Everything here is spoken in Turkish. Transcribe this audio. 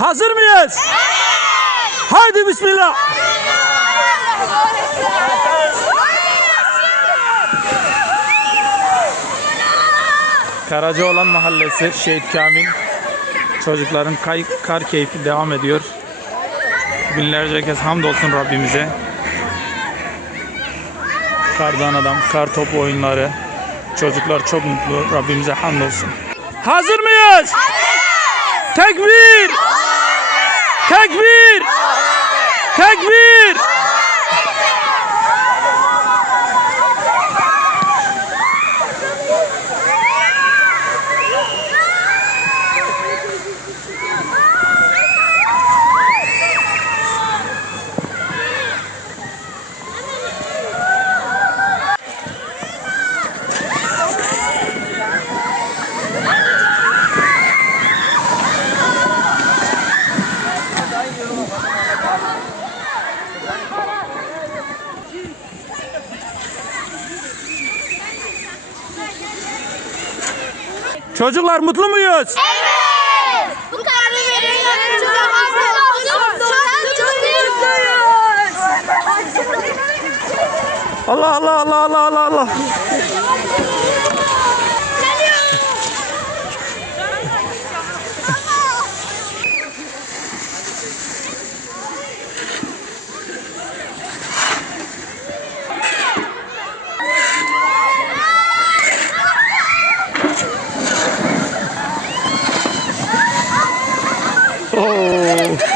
Hazır mıyız? Evet. Haydi bismillah. Karacaoğlan Mahallesi Şehit Kamil. Çocukların kar keyfi devam ediyor. Binlerce kez hamdolsun Rabbimize. Kardan adam, kar topu oyunları. Çocuklar çok mutlu. Rabbimize hamdolsun. Hazır mıyız? Tekbir! Tekbir! Tekbir! Çocuklar mutlu muyuz? Evet. Bu kararı verenlerin çok mutluyuz. Allah Allah Allah Allah Allah Allah. Oh.